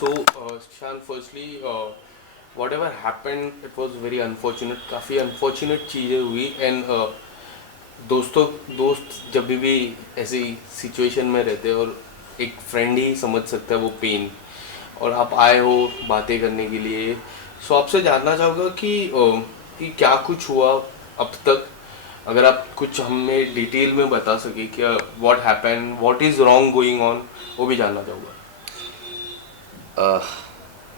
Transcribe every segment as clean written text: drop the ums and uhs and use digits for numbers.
शान firstly what ever happen it was very unfortunate, काफ़ी unfortunate चीज़ें हुई एंड दोस्त जब भी ऐसी सिचुएशन में रहते हैं और एक फ्रेंड ही समझ सकता है वो पेन, और आप आए हो बातें करने के लिए। सो आपसे जानना चाहूँगा कि क्या कुछ हुआ अब तक, अगर आप कुछ हमें डिटेल में बता सके कि what happen, what is wrong going on, वो भी जानना चाहूँगा। अह,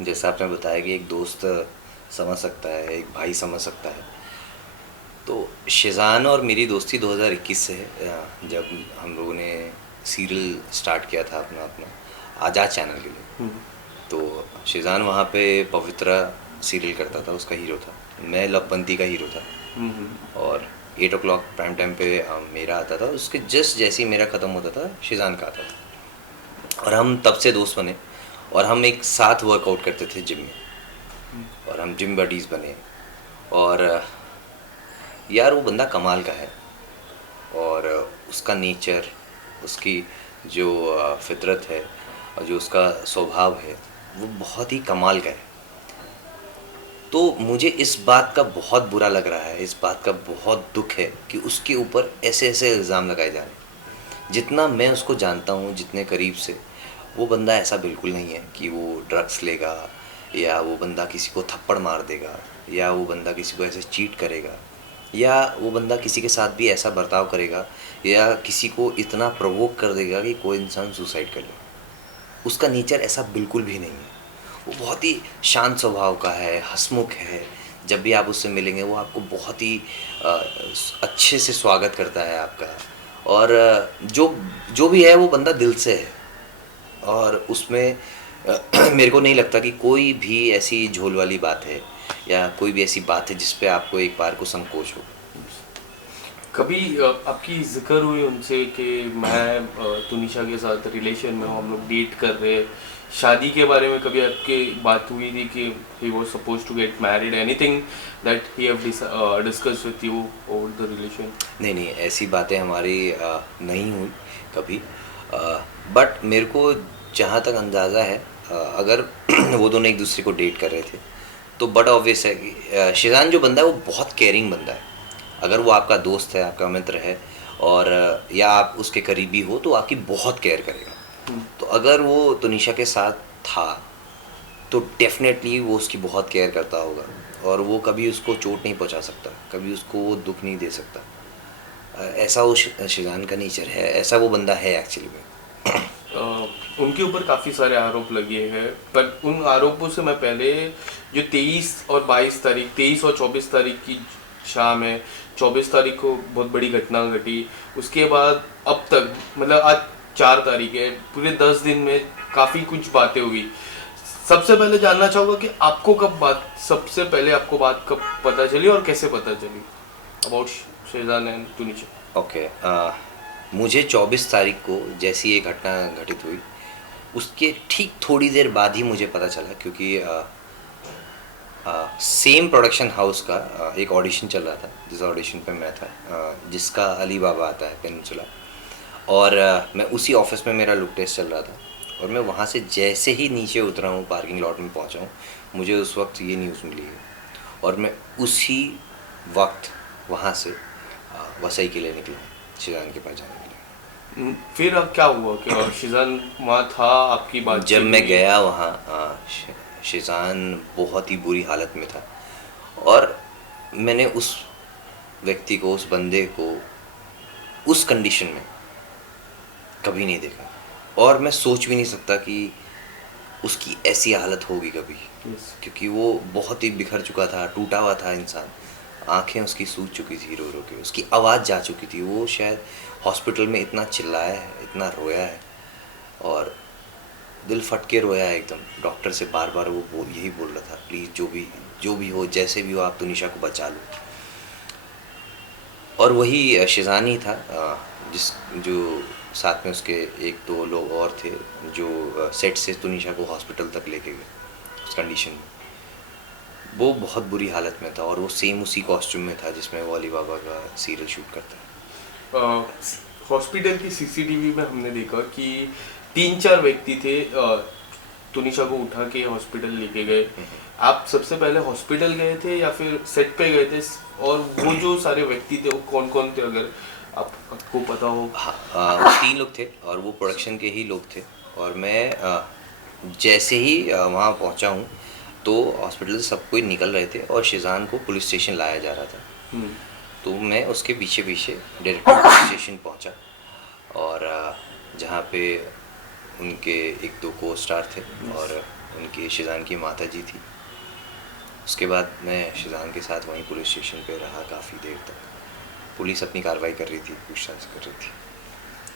जैसा आपने बताया कि एक दोस्त समझ सकता है, एक भाई समझ सकता है। तो शिज़ान और मेरी दोस्ती 2021 से है, जब हम लोगों ने सीरियल स्टार्ट किया था अपना अपना आज़ाद चैनल के लिए। तो शिज़ान वहाँ पे पवित्रा सीरियल करता था, उसका हीरो था। मैं लवपंती का हीरो था। और 8 o'clock प्राइम टाइम पे मेरा आता था, उसके जस्ट जैसे ही मेरा ख़त्म होता था शिज़ान का आता था। और हम तब से दोस्त बने और हम एक साथ वर्कआउट करते थे जिम में, और हम जिम बडीज़ बने। और यार वो बंदा कमाल का है, और उसका नेचर, उसकी जो फितरत है और जो उसका स्वभाव है वो बहुत ही कमाल का है। तो मुझे इस बात का बहुत बुरा लग रहा है, इस बात का बहुत दुख है कि उसके ऊपर ऐसे ऐसे इल्ज़ाम लगाए जा रहे हैं। जितना मैं उसको जानता हूँ, जितने करीब से, वो बंदा ऐसा बिल्कुल नहीं है कि वो ड्रग्स लेगा, या वो बंदा किसी को थप्पड़ मार देगा, या वो बंदा किसी को ऐसे चीट करेगा, या वो बंदा किसी के साथ भी ऐसा बर्ताव करेगा, या किसी को इतना प्रोवोक कर देगा कि कोई इंसान सुसाइड कर ले। उसका नेचर ऐसा बिल्कुल भी नहीं है। वो बहुत ही शांत स्वभाव का है, हंसमुख है। जब भी आप उससे मिलेंगे वो आपको बहुत ही अ, अच्छे से स्वागत करता है आपका। और जो जो भी है वो बंदा दिल से है। और उसमें मेरे को नहीं लगता कि कोई भी ऐसी झोल वाली बात है, या कोई भी ऐसी बात है जिस पे आपको एक बार को संकोच हो। कभी आपकी जिक्र हुई उनसे कि मैं तुनिशा के साथ रिलेशन में हूँ, हम लोग डेट कर रहे हैं, शादी के बारे में कभी आपकी बात हुई थी कि he was suppose to get married, anything that he have discuss with you over the relation? नहीं नहीं, ऐसी बातें हमारी नहीं हुई कभी। बट मेरे को जहाँ तक अंदाज़ा है, अगर वो दोनों एक दूसरे को डेट कर रहे थे तो बट ऑब्वियस है कि शिजान जो बंदा है वो बहुत केयरिंग बंदा है। अगर वो आपका दोस्त है, आपका मित्र है, और या आप उसके करीबी हो, तो आपकी बहुत केयर करेगा। तो अगर वो तुनिशा के साथ था तो डेफिनेटली वो उसकी बहुत केयर करता होगा, और वो कभी उसको चोट नहीं पहुंचा सकता, कभी उसको वो दुख नहीं दे सकता। ऐसा वो शिजान का नेचर है, ऐसा वो बंदा है एक्चुअली में। उनके ऊपर काफ़ी सारे आरोप लगे हैं, पर उन आरोपों से मैं पहले जो 23 और 22 तारीख, 23 और 24 तारीख की शाम है, 24 तारीख को बहुत बड़ी घटना घटी, उसके बाद अब तक मतलब आज 4 तारीख है, पूरे 10 दिन में काफ़ी कुछ बातें हुई। सबसे पहले जानना चाहूँगा कि आपको कब बात, सबसे पहले आपको बात कब पता चली और कैसे पता चली about Schezwan and Tunisha? Okay, मुझे 24 तारीख को जैसी ये घटना घटित हुई, उसके ठीक थोड़ी देर बाद ही मुझे पता चला, क्योंकि सेम प्रोडक्शन हाउस का एक ऑडिशन चल रहा था, जिस ऑडिशन पे मैं था, जिसका अली बाबा आता है पेनिनसुला। और मैं उसी ऑफिस में, मेरा लुक टेस्ट चल रहा था, और मैं वहाँ से जैसे ही नीचे उतरा हूँ, पार्किंग लॉट में पहुँचा हूँ, मुझे उस वक्त ये न्यूज़ मिली है। और मैं उसी वक्त वहाँ से वसई के लिए निकला हूँ, शिजान के पास जाने के फिर अब क्या हुआ कि शिजान वहाँ था, आपकी लिए। जब बातचीत मैं हुई? गया वहाँ, शिजान बहुत ही बुरी हालत में था, और मैंने उस व्यक्ति को, उस बंदे को उस कंडीशन में कभी नहीं देखा। और मैं सोच भी नहीं सकता कि उसकी ऐसी हालत होगी कभी, Yes. क्योंकि वो बहुत ही बिखर चुका था, टूटा हुआ था इंसान। आंखें उसकी सूज चुकी थी रो रो के, उसकी आवाज़ जा चुकी थी। वो शायद हॉस्पिटल में इतना चिल्लाया है, इतना रोया है, और दिल फट के रोया है एकदम। डॉक्टर से बार बार वो यही बोल रहा था, प्लीज़ जो भी हो, जैसे भी हो, आप तुनिशा को बचा लो। और वही शिजानी था, जिस जो साथ में उसके एक दो लोग और थे, जो सेट से तुनिशा को हॉस्पिटल तक लेके गए उस कंडीशन में। वो बहुत बुरी हालत में था, और वो सेम उसी कॉस्ट्यूम में था जिसमें वो अली बाबा का सीरियल शूट करता है। हॉस्पिटल की सीसीटीवी में हमने देखा कि 3-4 व्यक्ति थे, तुनिशा को उठा के हॉस्पिटल लेके गए, आप सबसे पहले हॉस्पिटल गए थे या फिर सेट पे गए थे? और वो जो सारे व्यक्ति थे वो कौन कौन थे, अगर आपको पता हो? हाँ, वो 3 लोग थे और वो प्रोडक्शन के ही लोग थे। और मैं जैसे ही वहाँ पहुँचा हूँ तो हॉस्पिटल से सब कोई निकल रहे थे और शिज़ान को पुलिस स्टेशन लाया जा रहा था। हम्म, तो मैं उसके पीछे पीछे डायरेक्ट पुलिस स्टेशन पहुँचा और जहाँ पे उनके 1-2 को स्टार थे और उनकी शिज़ान की माता जी थी। उसके बाद मैं शिज़ान के साथ वहीं पुलिस स्टेशन पे रहा काफ़ी देर तक। पुलिस अपनी कार्रवाई कर रही थी, पूछताछ कर रही थी।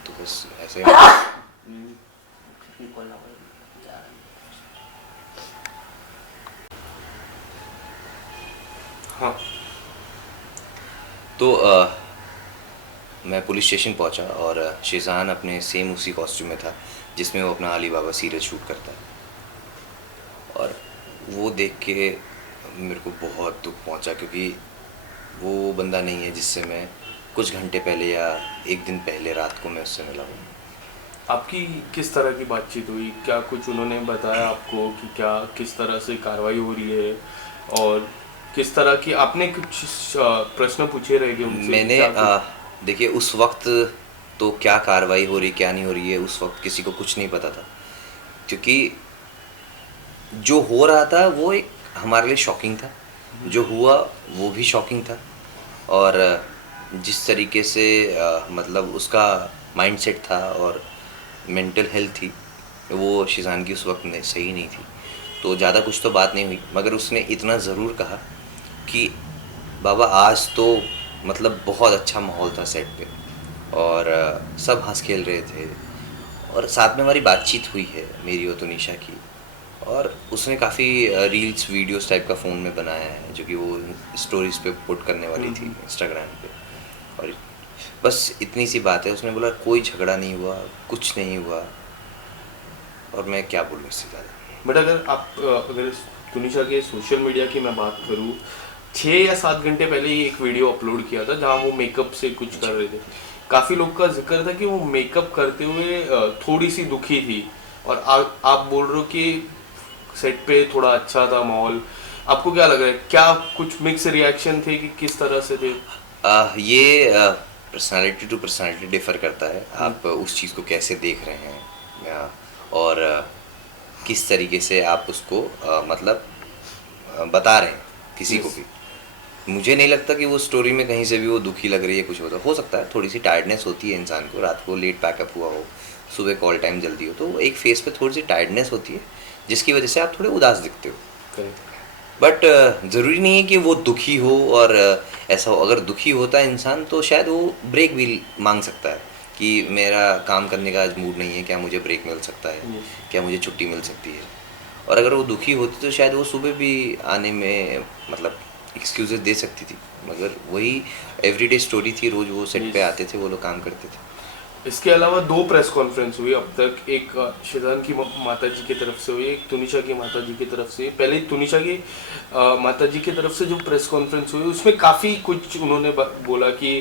तो बस ऐसे हाँ। तो मैं पुलिस स्टेशन पहुंचा और शिज़ान अपने सेम उसी कॉस्ट्यूम में था जिसमें वो अपना अली बाबा सीरियल शूट करता है। और वो देख के मेरे को बहुत दुख पहुंचा, क्योंकि वो बंदा नहीं है जिससे मैं कुछ घंटे पहले या एक दिन पहले रात को मैं उससे मिला हूँ। आपकी किस तरह की बातचीत हुई? क्या कुछ उन्होंने बताया आपको कि क्या किस तरह से कार्रवाई हो रही है, और किस तरह की आपने कुछ प्रश्न पूछे रहेंगे उनसे? मैंने क्या कुछ? देखिए उस वक्त तो क्या कार्रवाई हो रही क्या नहीं हो रही है उस वक्त किसी को कुछ नहीं पता था, क्योंकि जो हो रहा था वो एक हमारे लिए शॉकिंग था, जो हुआ वो भी शॉकिंग था। और जिस तरीके से मतलब उसका माइंडसेट था और मेंटल हेल्थ थी वो शिज़ान की उस वक्त सही नहीं थी। तो ज़्यादा कुछ तो बात नहीं हुई, मगर उसने इतना ज़रूर कहा कि बाबा आज तो मतलब बहुत अच्छा माहौल था सेट पे और सब हंस खेल रहे थे और साथ में हमारी बातचीत हुई है मेरी और तुनिशा की। और उसने काफ़ी रील्स वीडियोस टाइप का फ़ोन में बनाया है जो कि वो स्टोरीज पे पुट करने वाली थी इंस्टाग्राम पे। और बस इतनी सी बात है, उसने बोला कोई झगड़ा नहीं हुआ, कुछ नहीं हुआ। और मैं क्या बोलूँ इससे ज़्यादा। बट अगर तुनिशा के सोशल मीडिया की मैं बात करूँ, 6 या 7 घंटे पहले ही एक वीडियो अपलोड किया था जहाँ वो मेकअप से कुछ कर रहे थे। काफ़ी लोग का जिक्र था कि वो मेकअप करते हुए थोड़ी सी दुखी थी, और आप बोल रहे हो कि सेट पे थोड़ा अच्छा था माहौल। आपको क्या लग रहा है, क्या कुछ मिक्स रिएक्शन थे कि किस तरह से थे? ये पर्सनालिटी टू पर्सनालिटी डिफ़र करता है, आप उस चीज़ को कैसे देख रहे हैं और किस तरीके से आप उसको मतलब बता रहे हैं किसी को भी। मुझे नहीं लगता कि वो स्टोरी में कहीं से भी वो दुखी लग रही है, कुछ होता हो सकता है थोड़ी सी टायर्डनेस होती है इंसान को, रात को लेट पैकअप हुआ हो, सुबह कॉल टाइम जल्दी हो, तो एक फेस पे थोड़ी सी टायर्डनेस होती है जिसकी वजह से आप थोड़े उदास दिखते हो। बट ज़रूरी नहीं है कि वो दुखी हो और ऐसा हो। अगर दुखी होता है इंसान तो शायद वो ब्रेक भी मांग सकता है कि मेरा काम करने का आज मूड नहीं है, क्या मुझे ब्रेक मिल सकता है, क्या मुझे छुट्टी मिल सकती है। और अगर वो दुखी होती तो शायद वो सुबह भी आने में मतलब एक्सक्यूज़ेस दे सकती थी, मगर वही एवरीडे स्टोरी थी, रोज़ वो सेट पे आते थे, वो लोग काम करते थे। इसके अलावा 2 प्रेस कॉन्फ्रेंस हुई अब तक, एक शिजान की माता जी की तरफ से हुई, एक तुनिशा की माता जी की तरफ से। पहले तुनिशा की माता जी की तरफ से जो प्रेस कॉन्फ्रेंस हुई उसमें काफ़ी कुछ उन्होंने बोला कि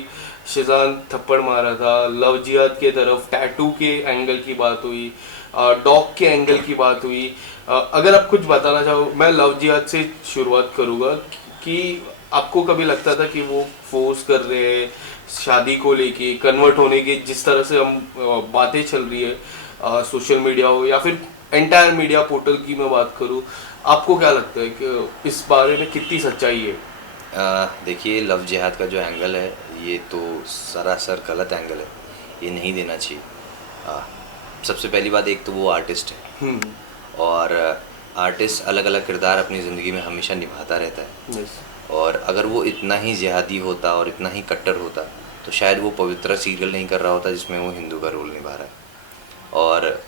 शिजान थप्पड़ मारा था, लव जिहाद के तरफ टैटू के एंगल की बात हुई, डॉग के एंगल की बात हुई। अगर आप कुछ बताना चाहो, मैं लव जिहाद से शुरुआत करूँगा कि आपको कभी लगता था कि वो फोर्स कर रहे हैं शादी को लेके, कन्वर्ट होने की जिस तरह से हम बातें चल रही है सोशल मीडिया हो या फिर एंटायर मीडिया पोर्टल की मैं बात करूँ, आपको क्या लगता है कि इस बारे में कितनी सच्चाई है? देखिए लव जिहाद का जो एंगल है ये तो सरासर गलत एंगल है, ये नहीं देना चाहिए। सबसे पहली बात, एक तो वो आर्टिस्ट है और आर्टिस्ट अलग अलग किरदार अपनी ज़िंदगी में हमेशा निभाता रहता है। यस। और अगर वो इतना ही जिहादी होता और इतना ही कट्टर होता तो शायद वो पवित्रा सीरियल नहीं कर रहा होता जिसमें वो हिंदू का रोल निभा रहा है, और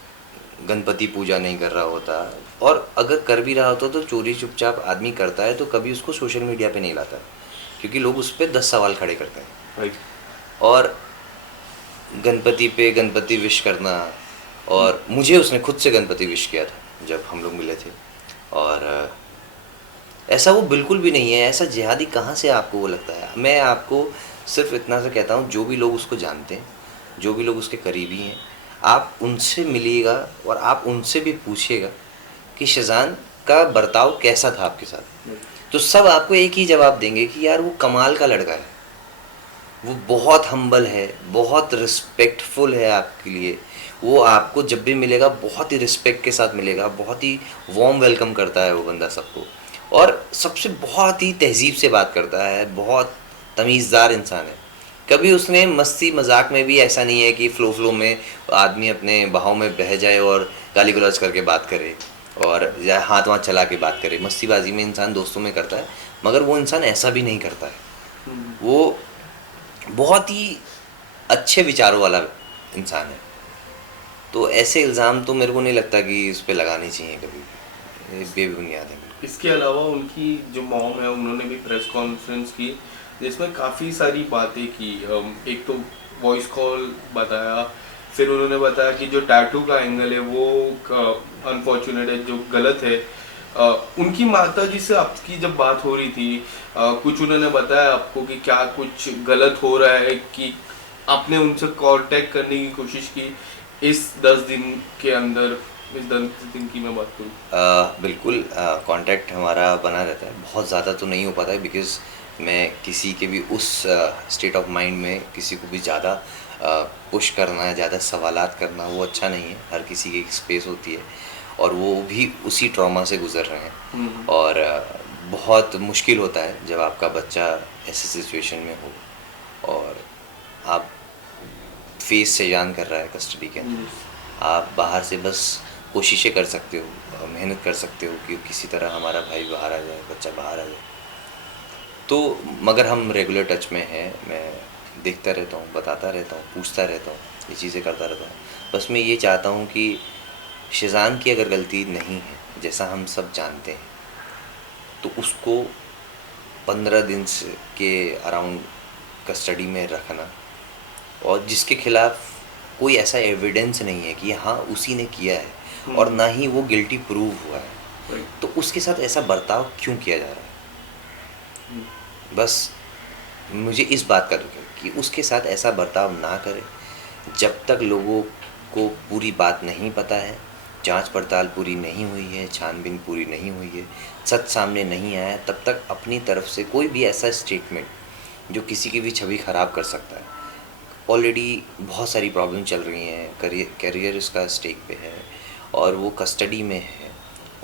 गणपति पूजा नहीं कर रहा होता, और अगर कर भी रहा होता तो चोरी चुपचाप आदमी करता है तो कभी उसको सोशल मीडिया पे नहीं लाता, क्योंकि लोग उस पर 10 सवाल खड़े करते हैं। राइट। और गणपति पे गणपति विश करना, और मुझे उसने खुद से गणपति विश किया था जब हम लोग मिले थे, और ऐसा वो बिल्कुल भी नहीं है। ऐसा जिहादी कहाँ से आपको वो लगता है? मैं आपको सिर्फ इतना सा कहता हूँ, जो भी लोग उसको जानते हैं, जो भी लोग उसके करीबी हैं, आप उनसे मिलिएगा और आप उनसे भी पूछिएगा कि शेज़ान का बर्ताव कैसा था आपके साथ, तो सब आपको एक ही जवाब देंगे कि यार वो कमाल का लड़का है, वो बहुत हम्बल है, बहुत रिस्पेक्टफुल है आपके लिए, वो आपको जब भी मिलेगा बहुत ही रिस्पेक्ट के साथ मिलेगा, बहुत ही वार्म वेलकम करता है वो बंदा सबको, और सबसे बहुत ही तहज़ीब से बात करता है, बहुत तमीज़दार इंसान है। कभी उसने मस्ती मजाक में भी ऐसा नहीं है कि फ़्लो में आदमी अपने बहाव में बह जाए और गाली गलौज करके बात करे और या हाथ वाथ चला के बात करे। मस्तीबाजी में इंसान दोस्तों में करता है, मगर वो इंसान ऐसा भी नहीं करता है। वो बहुत ही अच्छे विचारों वाला इंसान है। तो ऐसे इल्ज़ाम तो मेरे को नहीं लगता कि इस पे लगाने चाहिए कभी भी, ये बेबुनियाद है। इसके अलावा उनकी जो मॉम है उन्होंने भी प्रेस कॉन्फ्रेंस की जिसमें काफ़ी सारी बातें की। एक तो वॉइस कॉल बताया, फिर उन्होंने बताया कि जो टैटू का एंगल है वो अनफॉर्चुनेट है, जो गलत है। उनकी माता जी से आपकी जब बात हो रही थी, कुछ उन्होंने बताया आपको कि क्या कुछ गलत हो रहा है, कि आपने उनसे कांटेक्ट करने की कोशिश की इस 10 दिन के अंदर? इस 10 दिन की मैं बात करूँ, बिल्कुल कांटेक्ट हमारा बना रहता है, बहुत ज़्यादा तो नहीं हो पाता है बिकॉज़ मैं किसी के भी उस स्टेट ऑफ माइंड में किसी को भी ज़्यादा पुश करना, ज़्यादा सवालात करना वो अच्छा नहीं है। हर किसी की एक स्पेस होती है और वो भी उसी ट्रॉमा से गुज़र रहे हैं, और बहुत मुश्किल होता है जब आपका बच्चा ऐसी सिचुएशन में हो और आप फेस से जान कर रहा है कस्टडी के अंदर। आप बाहर से बस कोशिशें कर सकते हो, मेहनत कर सकते हो कि किसी तरह हमारा भाई बाहर आ जाए, बच्चा बाहर आ जाए। तो मगर हम रेगुलर टच में हैं, मैं देखता रहता हूँ, बताता रहता हूँ, पूछता रहता हूँ, ये चीज़ें करता रहता हूँ। बस मैं ये चाहता हूँ कि शेज़ान की अगर गलती नहीं है, जैसा हम सब जानते हैं, तो उसको 15 दिन से के अराउंड कस्टडी में रखना, और जिसके खिलाफ कोई ऐसा एविडेंस नहीं है कि हाँ उसी ने किया है और ना ही वो गिल्टी प्रूव हुआ है, तो उसके साथ ऐसा बर्ताव क्यों किया जा रहा है। बस मुझे इस बात का दुख है कि उसके साथ ऐसा बर्ताव ना करें। जब तक लोगों को पूरी बात नहीं पता है, जांच पड़ताल पूरी नहीं हुई है, छानबीन पूरी नहीं हुई है, सच सामने नहीं आया, तब तक अपनी तरफ से कोई भी ऐसा स्टेटमेंट जो किसी की भी छवि ख़राब कर सकता है। ऑलरेडी बहुत सारी प्रॉब्लम चल रही हैं, करियर उसका स्टेक पे है और वो कस्टडी में है,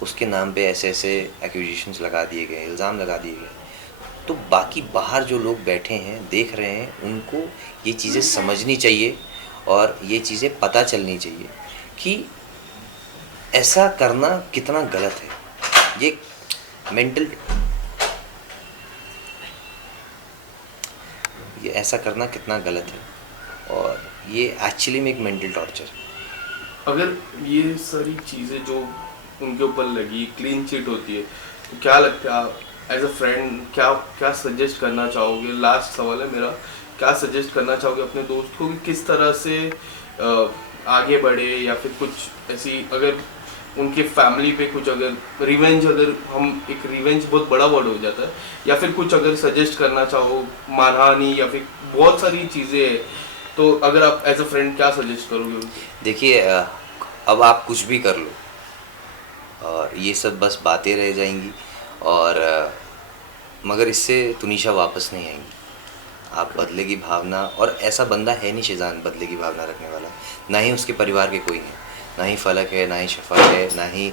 उसके नाम पे ऐसे ऐसे एक्यूजेशंस लगा दिए गए, इल्ज़ाम लगा दिए गए। तो बाकी बाहर जो लोग बैठे हैं, देख रहे हैं, उनको ये चीज़ें समझनी चाहिए और ये चीज़ें पता चलनी चाहिए कि ऐसा करना कितना गलत है। ये मेंटल ये ऐसा करना कितना गलत है और ये एक्चुअली में एक मेंटल टॉर्चर है। अगर ये सारी चीज़ें जो उनके ऊपर लगी क्लीन चिट होती है, तो क्या लगता है एज अ फ्रेंड क्या क्या सजेस्ट करना चाहोगे? लास्ट सवाल है मेरा, क्या सजेस्ट करना चाहोगे अपने दोस्त को कि किस तरह से आगे बढ़े, या फिर कुछ ऐसी अगर उनके फैमिली पे कुछ अगर रिवेंज, अगर हम एक रिवेंज बहुत बड़ा वर्ड हो जाता है, या फिर कुछ अगर सजेस्ट करना चाहो, मानहानि या फिर बहुत सारी चीज़ें हैं, तो अगर आप एज अ फ्रेंड क्या सजेस्ट करोगे उनको? देखिए अब आप कुछ भी कर लो और ये सब बस बातें रह जाएंगी, और मगर इससे तुनिशा वापस नहीं आएंगी। आप बदले की भावना, और ऐसा बंदा है नहीं शेज़ान बदले की भावना रखने वाला, ना ही उसके परिवार के कोई हैं, ना ही फलक है, ना ही शफा है, ना ही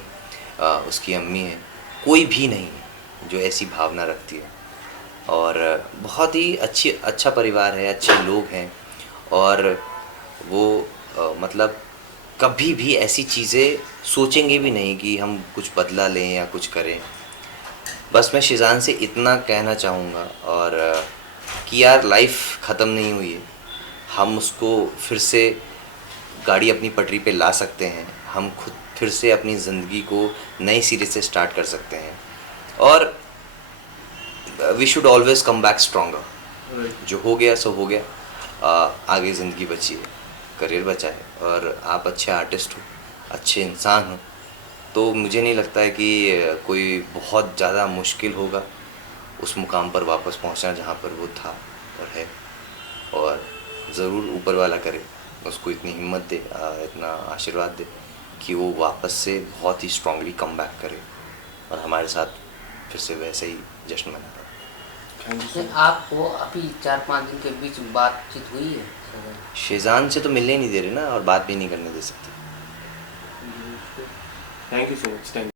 उसकी अम्मी है, कोई भी नहीं है जो ऐसी भावना रखती है। और बहुत ही अच्छा परिवार है, अच्छे लोग हैं, और वो मतलब कभी भी ऐसी चीज़ें सोचेंगे भी नहीं कि हम कुछ बदला लें या कुछ करें। बस मैं शेज़ान से इतना कहना चाहूँगा और कि यार लाइफ ख़त्म नहीं हुई है, हम उसको फिर से गाड़ी अपनी पटरी पे ला सकते हैं, हम खुद फिर से अपनी ज़िंदगी को नए सिरे से स्टार्ट कर सकते हैं, और we should always come back stronger. जो हो गया सो हो गया, आगे ज़िंदगी बची है, करियर बचा है, और आप अच्छे आर्टिस्ट हो, अच्छे इंसान हो, तो मुझे नहीं लगता है कि कोई बहुत ज़्यादा मुश्किल होगा उस मुकाम पर वापस पहुंचना जहां पर वो था और है। और ज़रूर ऊपर वाला करे, उसको इतनी हिम्मत दे, इतना आशीर्वाद दे कि वो वापस से बहुत ही स्ट्रांगली कम बैक करे और हमारे साथ फिर से वैसे ही जश्न मना पाए। Thank you so much. आपको अभी 4-5 दिन के बीच बातचीत हुई है? शेजान से तो मिलने ही नहीं दे रहे ना, और बात भी नहीं करने दे सकते। Thank you so much. Thank